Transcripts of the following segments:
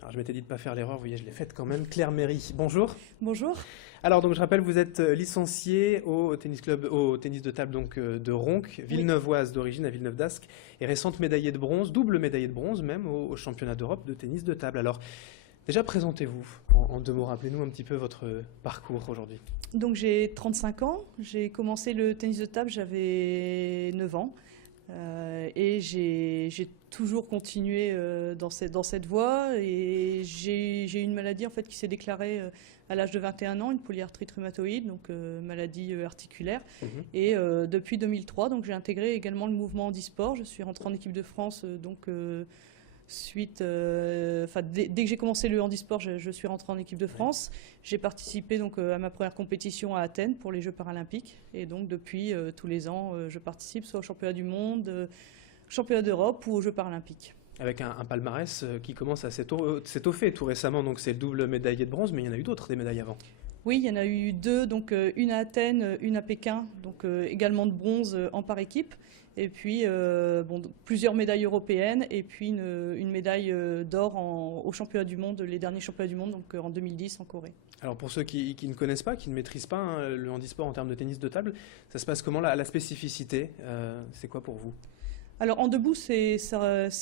Alors je m'étais dit de ne pas faire l'erreur, vous voyez, je l'ai faite quand même. Claire Méry, bonjour. Bonjour. Alors donc je rappelle, vous êtes licenciée au tennis club, au tennis de table donc de Ronc, Oui. villeneuvoise d'origine à Villeneuve-d'Ascq, et récente médaillée de bronze, double médaillée de bronze même au championnat d'Europe de tennis de table. Alors déjà présentez-vous en deux mots, rappelez-nous un petit peu votre parcours aujourd'hui. Donc j'ai 35 ans, j'ai commencé le tennis de table, j'avais 9 ans. Et j'ai toujours continué dans cette voie et j'ai eu une maladie en fait qui s'est déclarée à l'âge de 21 ans, une polyarthrite rhumatoïde, donc maladie articulaire. Et depuis 2003, donc j'ai intégré également le mouvement handisport. Je suis rentrée en équipe de France dès que j'ai commencé le handisport, je suis rentrée en équipe de France. J'ai participé donc à ma première compétition à Athènes pour les Jeux paralympiques. Et donc depuis tous les ans, je participe soit au championnat du monde, championnat d'Europe ou aux Jeux paralympiques. Avec un palmarès qui commence à s'étoffer tout récemment, donc c'est le double médaillé de bronze, mais il y en a eu d'autres des médailles avant. Oui, il y en a eu deux, donc une à Athènes, une à Pékin, donc également de bronze en par équipe. Et puis plusieurs médailles européennes et puis une médaille d'or au championnat du monde, les derniers championnats du monde, donc en 2010 en Corée. Alors pour ceux qui ne connaissent pas, qui ne maîtrisent pas le handisport en termes de tennis de table, ça se passe comment la spécificité c'est quoi pour vous? Alors en debout, c'est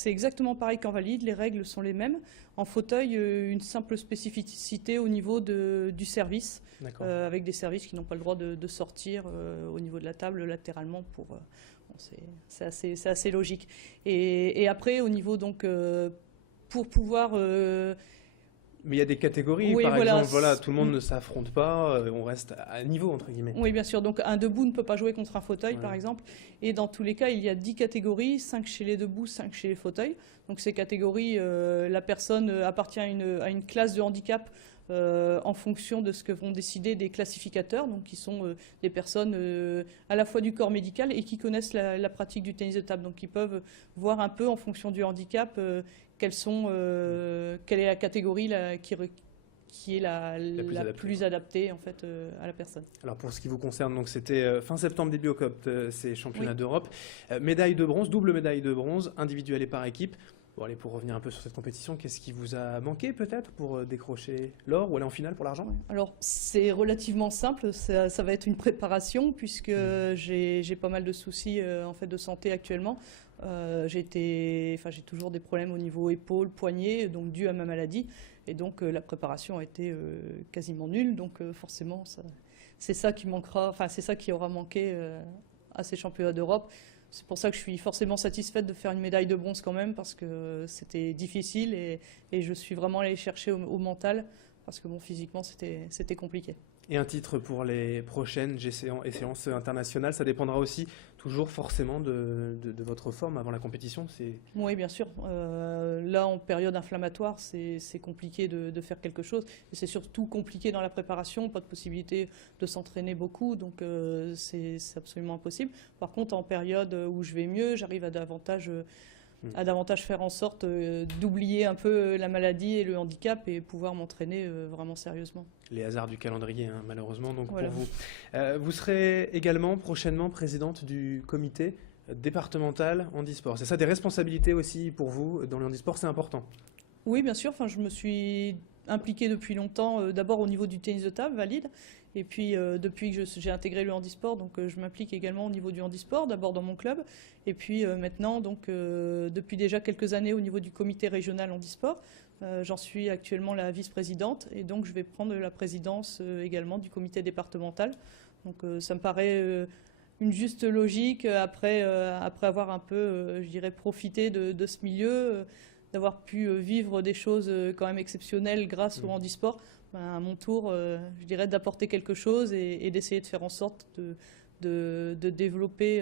exactement pareil qu'en valide, les règles sont les mêmes. En fauteuil, une simple spécificité au niveau du service, avec des services qui n'ont pas le droit de sortir au niveau de la table latéralement pour... c'est assez logique. Et après, au niveau donc pour pouvoir... Mais il y a des catégories, oui, par voilà, exemple, voilà, tout le monde ne s'affronte pas, on reste à niveau, entre guillemets. Oui, bien sûr. Donc un debout ne peut pas jouer contre un fauteuil, par exemple. Et dans tous les cas, il y a 10 catégories, 5 chez les debout, 5 chez les fauteuils. Donc ces catégories, la personne appartient à une classe de handicap en fonction de ce que vont décider des classificateurs, donc qui sont des personnes à la fois du corps médical et qui connaissent la pratique du tennis de table. Donc ils peuvent voir un peu en fonction du handicap quelle est la catégorie qui est la plus adaptée en fait, à la personne. Alors pour ce qui vous concerne, donc c'était fin septembre, début octobre, ces championnats d'Europe. Médaille de bronze, double médaille de bronze, individuelle et par équipe. Bon allez, pour revenir un peu sur cette compétition, qu'est-ce qui vous a manqué peut-être pour décrocher l'or ou aller en finale pour l'argent? Alors c'est relativement simple, ça va être une préparation puisque j'ai pas mal de soucis en fait de santé actuellement. J'ai toujours des problèmes au niveau épaule, poignet, donc dû à ma maladie. Et donc la préparation a été quasiment nulle, donc forcément c'est ça qui manquera, enfin c'est ça qui aura manqué à ces championnats d'Europe. C'est pour ça que je suis forcément satisfaite de faire une médaille de bronze quand même, parce que c'était difficile et je suis vraiment allée chercher au mental, parce que bon, physiquement c'était compliqué. Et un titre pour les prochaines échéances internationales, ça dépendra aussi toujours forcément de votre forme avant la compétition. Oui, bien sûr. Là, en période inflammatoire, c'est compliqué de faire quelque chose. Et c'est surtout compliqué dans la préparation, pas de possibilité de s'entraîner beaucoup, donc c'est absolument impossible. Par contre, en période où je vais mieux, j'arrive à davantage faire en sorte d'oublier un peu la maladie et le handicap et pouvoir m'entraîner vraiment sérieusement. Les hasards du calendrier, hein, malheureusement, donc voilà. Pour vous. Vous serez également prochainement présidente du comité départemental handisport. C'est ça, des responsabilités aussi pour vous dans le handisport, c'est important? Oui, bien sûr. Enfin, je me suis impliquée depuis longtemps, d'abord au niveau du tennis de table, valide, et puis depuis que j'ai intégré le handisport, donc je m'implique également au niveau du handisport, d'abord dans mon club, et puis maintenant, donc depuis déjà quelques années au niveau du comité régional handisport. J'en suis actuellement la vice-présidente, et donc je vais prendre la présidence également du comité départemental. Donc ça me paraît une juste logique après avoir un peu, je dirais, profité de ce milieu. D'avoir pu vivre des choses quand même exceptionnelles grâce au handisport, à mon tour, je dirais d'apporter quelque chose et d'essayer de faire en sorte de développer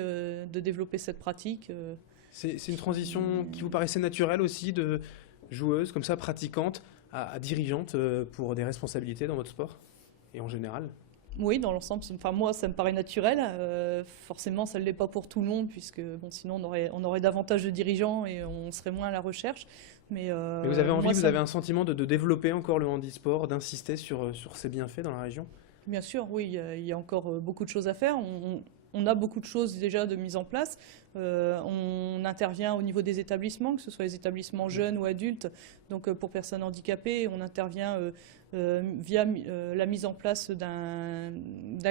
cette pratique. C'est une transition qui vous paraissait naturelle aussi, de joueuse comme ça, pratiquante, à dirigeante pour des responsabilités dans votre sport et en général? Oui, dans l'ensemble, enfin moi ça me paraît naturel. Forcément, ça ne l'est pas pour tout le monde, puisque bon, sinon on aurait davantage de dirigeants et on serait moins à la recherche. Mais vous avez envie, vous avez un sentiment de développer encore le handisport, d'insister sur ses bienfaits dans la région? Bien sûr, oui, il y a encore beaucoup de choses à faire. on a beaucoup de choses déjà de mise en place. On intervient au niveau des établissements, que ce soit les établissements jeunes ou adultes. Donc pour personnes handicapées, on intervient via la mise en place d'un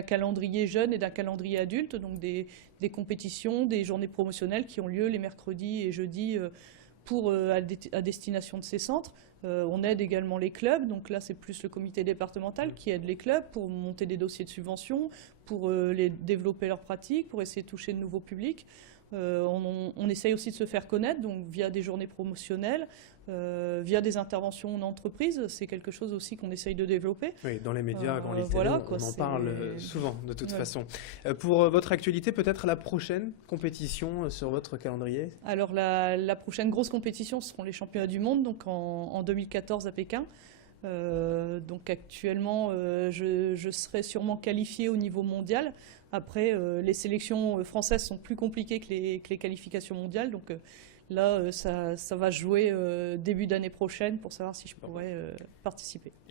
calendrier jeune et d'un calendrier adulte, donc des compétitions, des journées promotionnelles qui ont lieu les mercredis et jeudis à destination de ces centres. On aide également les clubs, donc là c'est plus le comité départemental qui aide les clubs pour monter des dossiers de subvention, pour les développer leurs pratiques, pour essayer de toucher de nouveaux publics. On essaye aussi de se faire connaître, donc via des journées promotionnelles, via des interventions en entreprise. C'est quelque chose aussi qu'on essaye de développer. Oui, dans les médias, quand on lit voilà, on en parle souvent, de toute Ouais. façon. Pour votre actualité, peut-être la prochaine compétition sur votre calendrier? Alors la prochaine grosse compétition, ce seront les championnats du monde, donc en 2014 à Pékin. Donc actuellement, je serai sûrement qualifiée au niveau mondial. Après, les sélections françaises sont plus compliquées que les qualifications mondiales. Donc là, ça va jouer début d'année prochaine pour savoir si je pourrais participer.